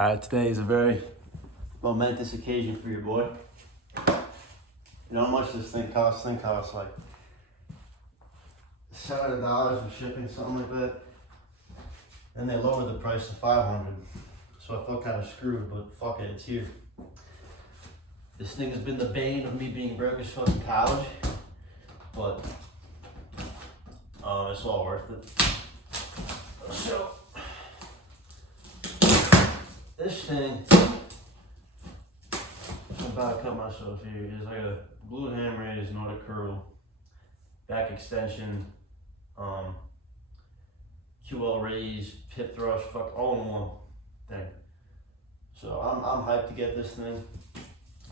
Today is a very momentous occasion for your boy. You know how much this thing costs? This thing costs like $700 for shipping, something like that. And they lowered the price to $500. So I felt kind of screwed, but fuck it, it's here. This thing has been the bane of me being broke as fuck in college, but it's all worth it. So this thing, I'm about to cut myself here, is like a Blue Ham Rays Nordic Curl, back extension, QL raise, hip thrust, fuck, all in one thing. So I'm hyped to get this thing. I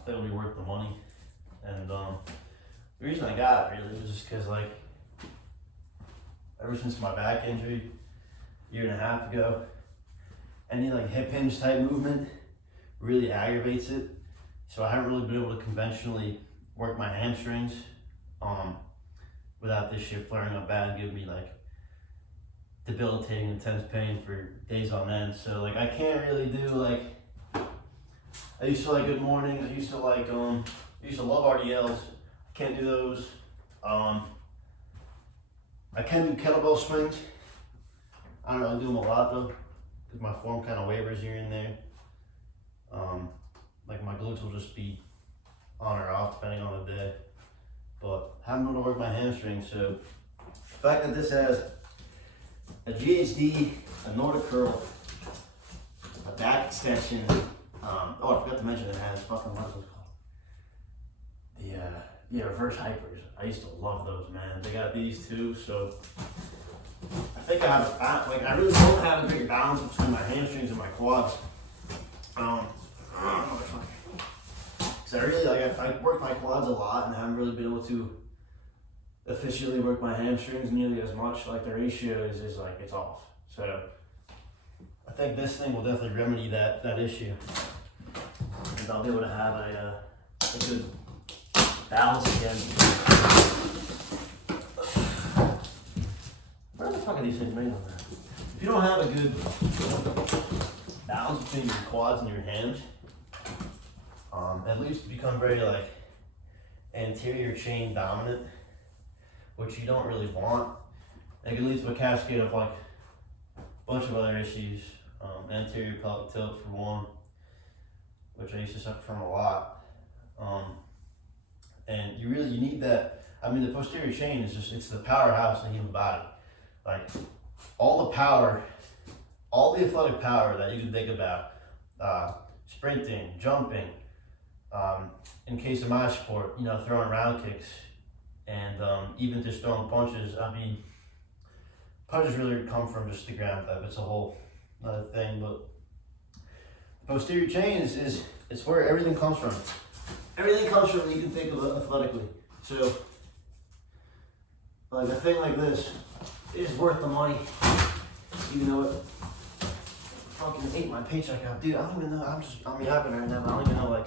think it'll be worth the money. And the reason I got it really was just because, like, ever since my back injury a year and a half ago, any like hip hinge type movement really aggravates it. So I haven't really been able to conventionally work my hamstrings without this shit flaring up bad and giving me like debilitating intense pain for days on end. So like I can't really do like, I used to like good mornings, I used to love RDLs. I can't do those. I can do kettlebell swings. I don't really do them a lot though, because my form kind of wavers here and there. Like my glutes will just be on or off depending on the day. But I haven't been able to work my hamstrings, so the fact that this has a GHD, a Nordic Curl, a back extension, oh I forgot to mention it has fucking, what is it called? The reverse hypers. I used to love those, man. They got these too, so I think I really don't have a great balance between my hamstrings and my quads. Because I really I work my quads a lot and haven't really been able to efficiently work my hamstrings nearly as much. Like the ratio is like it's off. So I think this thing will definitely remedy that issue, and I'll be able to have a good balance again. Where the fuck are these things made on that? If you don't have a good balance between your quads and your hams, at least become very like anterior chain dominant, which you don't really want. It can lead to a cascade of like a bunch of other issues. Anterior pelvic tilt for one, which I used to suffer from a lot. And you need that. I mean, the posterior chain is it's the powerhouse in the human body. Like all the power, all the athletic power that you can think about, sprinting, jumping, in case of my sport, throwing round kicks, and even just throwing punches. I mean, punches really come from just the ground type. It's a whole other thing, but the posterior chain is it's where everything comes from. Everything comes from you can think of athletically. So, like a thing like this is worth the money, even though it fucking ate my paycheck out. Dude, I don't even know, I'm yapping right now, but I don't even know like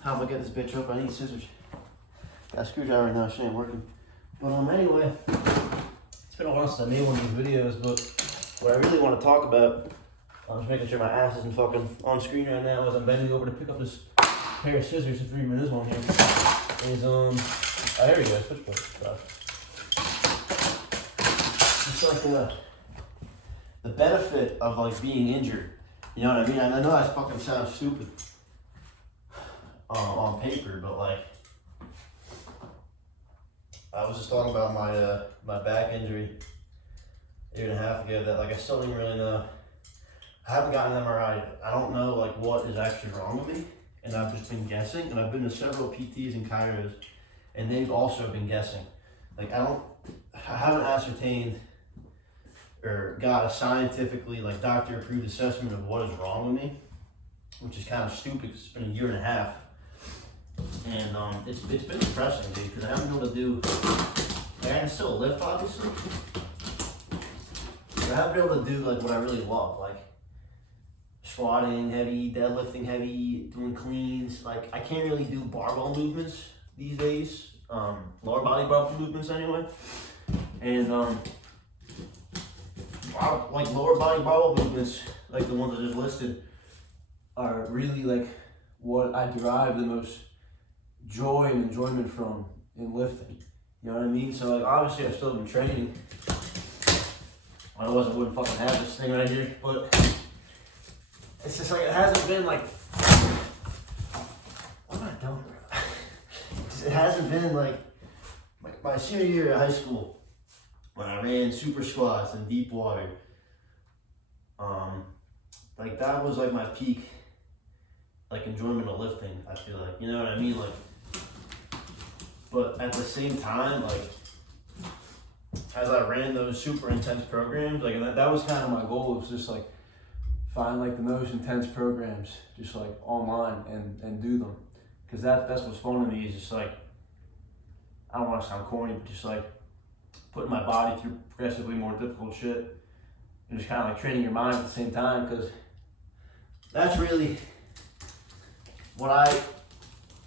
how I'm gonna get this bitch up. I need scissors. Got a screwdriver right now, she ain't working. But anyway, it's been a while since I made one of these videos, but what I really want to talk about, I'm just making sure my ass isn't fucking on screen right now as I'm bending over to pick up this pair of scissors, if there even is one here, is, oh, here we go, switchblade stuff. It's like the benefit of like being injured, you know what I mean? I know that fucking sounds stupid on paper, but like, I was just talking about my back injury a year and a half ago that like I still didn't really know. I haven't gotten an MRI yet. I don't know like what is actually wrong with me, and I've just been guessing, and I've been to several PTs and chiros, and they've also been guessing. Like I haven't ascertained or got a scientifically like doctor approved assessment of what is wrong with me, which is kind of stupid because it's been a year and a half. And it's been depressing, dude, because I haven't been able to do, like, I can still lift obviously, but I haven't been able to do like what I really love, like squatting heavy, deadlifting heavy, doing cleans. Like I can't really do barbell movements these days, lower body barbell movements anyway. And like lower body barbell movements, like the ones I just listed, are really like what I derive the most joy and enjoyment from in lifting. You know what I mean? So like obviously I've still been training. Otherwise I wouldn't fucking have this thing right here. But it's just like it hasn't been like, what am I doing? It hasn't been like my senior year of high school when I ran super squats in deep water. Like that was like my peak like enjoyment of lifting, I feel like. You know what I mean? Like, but at the same time, like as I ran those super intense programs, like that was kind of my goal, was just like find like the most intense programs just like online and do them. Cause that's what's fun to me, is just like, I don't want to sound corny, but just like putting my body through progressively more difficult shit and just kind of like training your mind at the same time. Cause that's really what I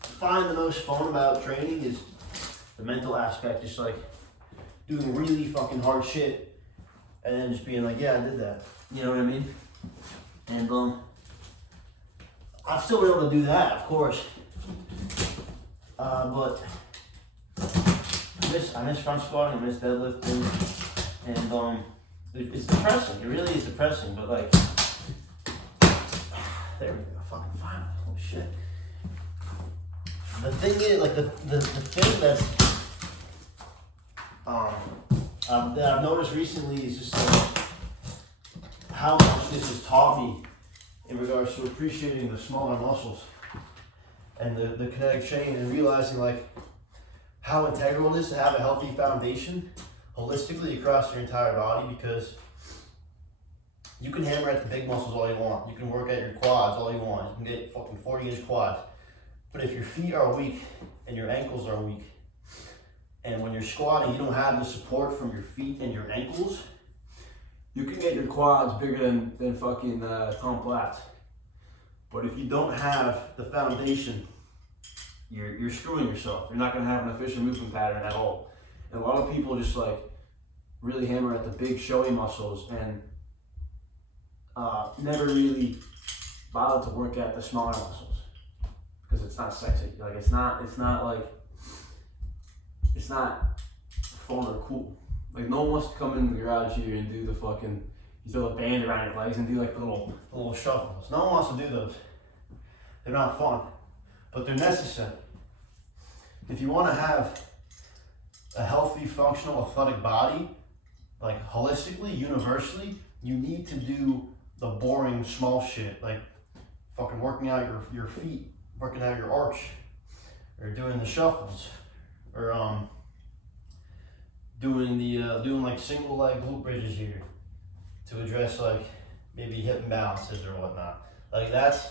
find the most fun about training, is the mental aspect, just like doing really fucking hard shit and then just being like, yeah, I did that. You know what I mean? And I've still been able to do that, of course. But I miss front squatting, I miss deadlifting, and it's depressing. It really is depressing. But like, there we go, fucking finally. Oh shit. The thing is, like the thing that I've noticed recently is just like how much this has taught me in regards to appreciating the smaller muscles and the kinetic chain, and realizing like how integral it is to have a healthy foundation holistically across your entire body. Because you can hammer at the big muscles all you want, you can work at your quads all you want, you can get fucking 40-inch quads, but if your feet are weak and your ankles are weak, and when you're squatting you don't have the support from your feet and your ankles, you can get your quads bigger than fucking Tom Platz. But if you don't have the foundation, you're screwing yourself. You're not gonna have an efficient movement pattern at all. And a lot of people just like really hammer at the big showy muscles and never really bother to work at the smaller muscles, because it's not sexy. Like it's not fun or cool. Like no one wants to come in the garage here and do the fucking, you throw a band around your legs and do like the little shuffles. No one wants to do those. They're not fun, but they're necessary. If you want to have a healthy, functional, athletic body, like holistically, universally, you need to do the boring small shit, like fucking working out your feet, working out your arch, or doing the shuffles, or doing like single leg glute bridges here to address like maybe hip imbalances or whatnot. Like that's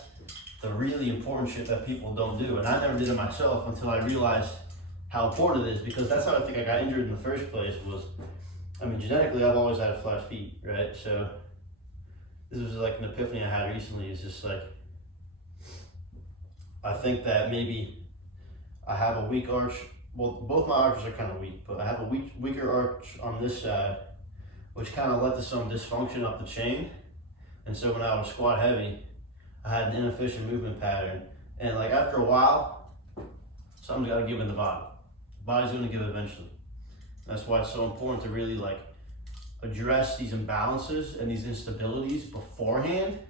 the really important shit that people don't do, and I never did it myself until I realized how important it is. Because that's how I think I got injured in the first place. Was, I mean, genetically I've always had flat feet, right? So this was like an epiphany I had recently. Is just like, I think that maybe I have a weak arch. Well, both my arches are kind of weak, but I have a weaker arch on this side, which kind of led to some dysfunction up the chain. And so when I was squat heavy, I had an inefficient movement pattern. And like after a while, something's got to give in the body. The body's going to give eventually. That's why it's so important to really like address these imbalances and these instabilities beforehand.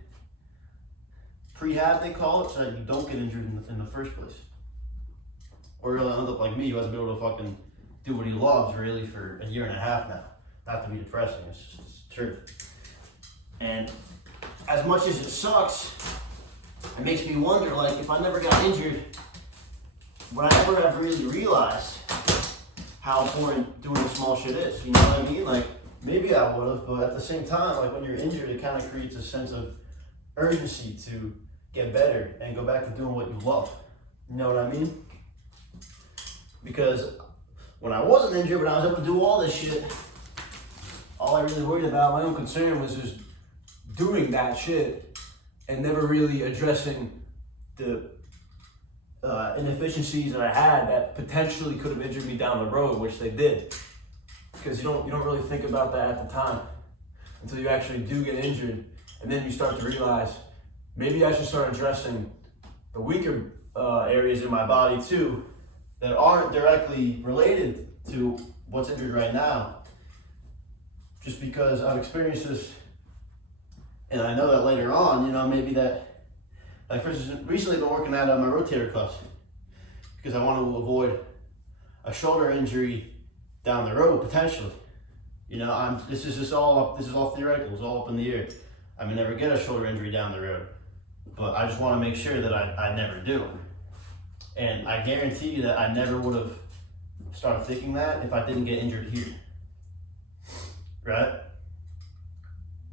Prehab, they call it, so that you don't get injured in the first place. Or you'll end up like me, who hasn't been able to fucking do what he loves really for a year and a half now. Not to be depressing, it's just the truth. And as much as it sucks, it makes me wonder, like, if I never got injured, would I ever have really realized how important doing the small shit is? You know what I mean? Like, maybe I would have, but at the same time, like when you're injured, it kind of creates a sense of urgency to get better and go back to doing what you love. You know what I mean? Because when I wasn't injured, when I was able to do all this shit, all I really worried about, my own concern, was just doing that shit and never really addressing the inefficiencies that I had that potentially could have injured me down the road, which they did. Because you don't really think about that at the time until you actually do get injured, and then you start to realize maybe I should start addressing the weaker areas in my body too that aren't directly related to what's injured right now. Just because I've experienced this, and I know that later on, you know, maybe that, like for instance, recently I've been working at my rotator cuffs because I want to avoid a shoulder injury down the road potentially. You know, this is all theoretical. It's all up in the air. I may never get a shoulder injury down the road, but I just want to make sure that I never do. And I guarantee you that I never would have started thinking that if I didn't get injured here. Right?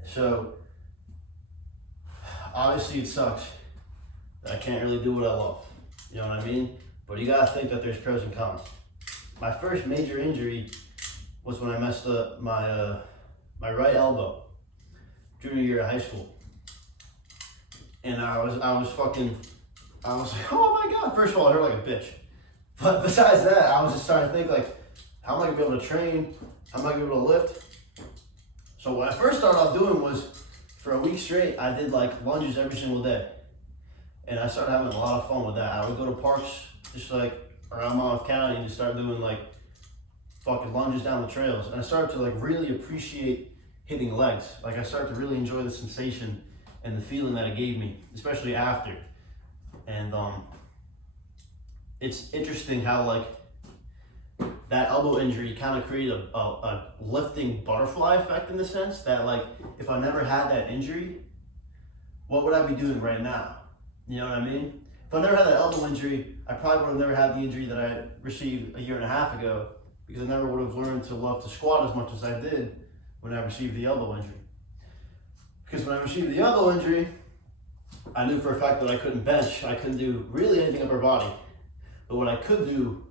So, obviously it sucks that I can't really do what I love. You know what I mean? But you gotta think that there's pros and cons. My first major injury was when I messed up my right elbow, junior year of high school. And I was like, oh my God. First of all, I hurt like a bitch. But besides that, I was just starting to think like, how am I gonna be able to train? How am I gonna be able to lift? So what I first started off doing was, for a week straight, I did like lunges every single day. And I started having a lot of fun with that. I would go to parks just like around Monmouth County and just start doing like fucking lunges down the trails. And I started to like really appreciate hitting legs. Like I started to really enjoy the sensation and the feeling that it gave me, especially after. And it's interesting how like that elbow injury kind of created a lifting butterfly effect in the sense that like if I never had that injury, what would I be doing right now? You know what I mean? If I never had that elbow injury, I probably would have never had the injury that I received a year and a half ago because I never would have learned to love to squat as much as I did when I received the elbow injury. Because when I received the elbow injury, I knew for a fact that I couldn't bench. I couldn't do really anything upper body. But what I could do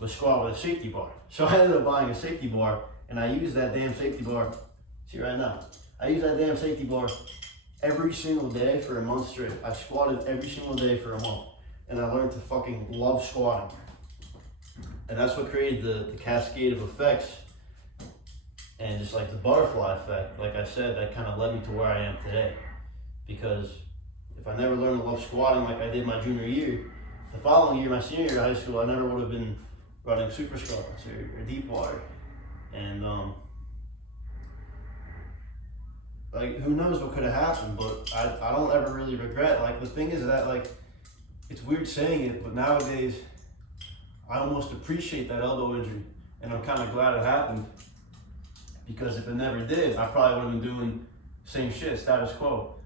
was squat with a safety bar. So I ended up buying a safety bar, and I used that damn safety bar. See right now, I used that damn safety bar every single day for a month straight. I squatted every single day for a month, and I learned to fucking love squatting. And that's what created the cascade of effects, and just like the butterfly effect. Like I said, that kind of led me to where I am today. Because if I never learned to love squatting like I did my junior year, the following year, my senior year of high school, I never would have been running super squats or deep water. And like who knows what could have happened, but I don't ever really regret. Like the thing is that like it's weird saying it, but nowadays I almost appreciate that elbow injury, and I'm kind of glad it happened, because if it never did, I probably would have been doing same shit, status quo.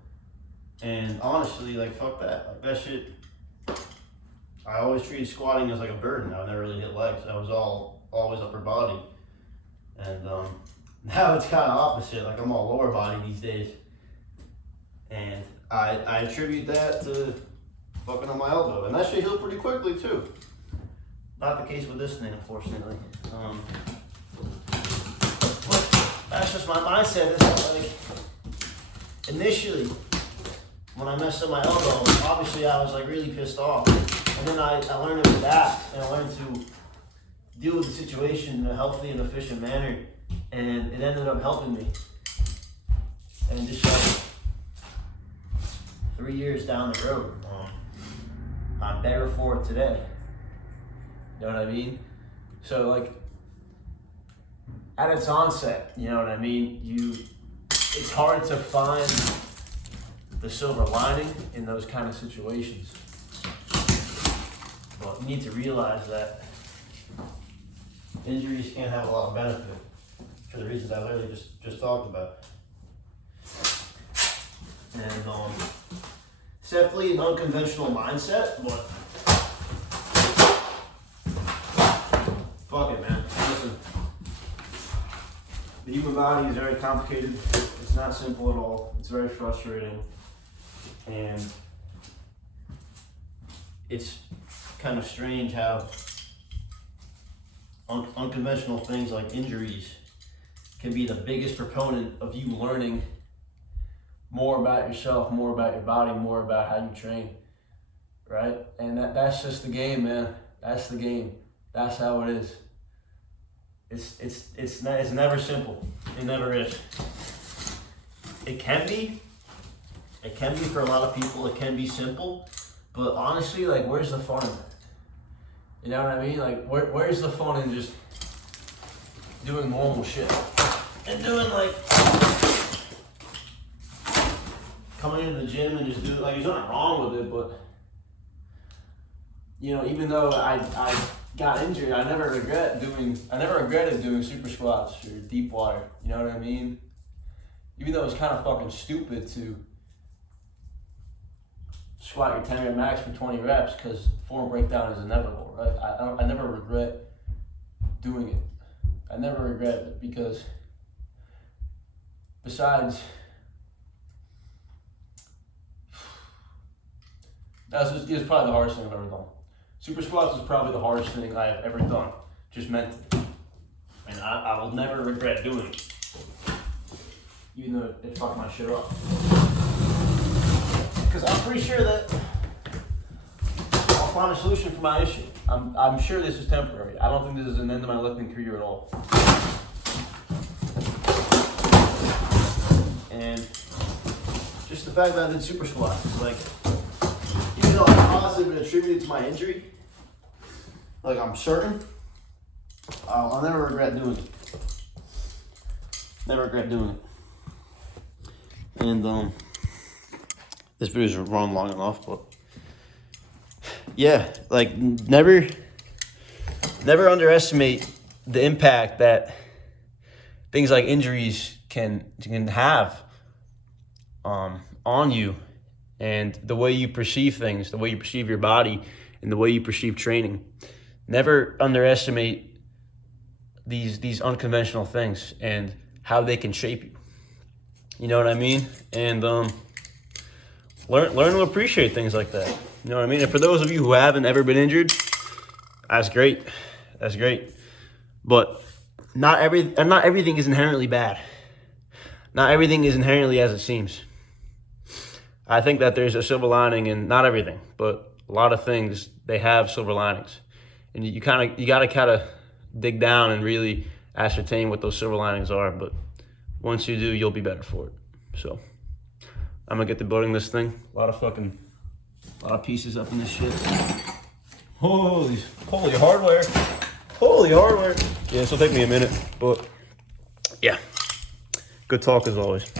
And honestly, like fuck that, like that shit. I always treated squatting as like a burden. I never really hit legs. I was always upper body. And now it's kind of opposite. Like I'm all lower body these days. And I attribute that to fucking on my elbow. And that shit healed pretty quickly too. Not the case with this thing, unfortunately. But that's just my mindset. It's like, initially, when I messed up my elbow, obviously I was like really pissed off. And then I learned to adapt, and I learned to deal with the situation in a healthy and efficient manner, and it ended up helping me. And just like 3 years down the road, I'm better for it today. You know what I mean? So like, at its onset, you know what I mean? It's hard to find the silver lining in those kind of situations. But you need to realize that injuries can have a lot of benefit for the reasons I literally just talked about. And it's definitely an unconventional mindset, but fuck it, man. Listen, the human body is very complicated. It's not simple at all. It's very frustrating. And it's kind of strange how unconventional things like injuries can be the biggest proponent of you learning more about yourself, more about your body, more about how you train, right? And that's just the game, man. That's the game. That's how it is. It's never simple. It never is. It can be, It can be for a lot of people. It can be simple, but honestly, like, where's the fun in it? You know what I mean? Like, where's the fun in just doing normal shit and doing like coming into the gym and just doing like there's nothing wrong with it, but you know, even though I got injured, I never regretted doing super squats or deep water. You know what I mean? Even though it was kind of fucking stupid to squat your 10 rep max for 20 reps because form breakdown is inevitable, right? I never regret doing it. I never regretted it because besides, it's probably the hardest thing I've ever done. Super squats is probably the hardest thing I have ever done, just mentally. And I will never regret doing it, even though it fucked my shit up. Because I'm pretty sure that I'll find a solution for my issue. I'm sure this is temporary. I don't think this is an end to my lifting career at all. And just the fact that I did super squats, like, even though I'm positive and attributed to my injury, like, I'm certain, I'll never regret doing it. Never regret doing it. And this video's run long enough, but yeah, like, never underestimate the impact that things like injuries can have on you, and the way you perceive things, the way you perceive your body, and the way you perceive training. Never underestimate these unconventional things and how they can shape you. You know what I mean? And learn to appreciate things like that. You know what I mean? And for those of you who haven't ever been injured, that's great. That's great. But not everything is inherently bad. Not everything is inherently as it seems. I think that there's a silver lining in not everything, but a lot of things, they have silver linings. And you gotta kind of dig down and really ascertain what those silver linings are. But once you do, you'll be better for it. So I'm gonna get to building this thing. A lot of pieces up in this shit. Holy hardware. Holy hardware. Yeah, this will take me a minute, but yeah. Good talk as always.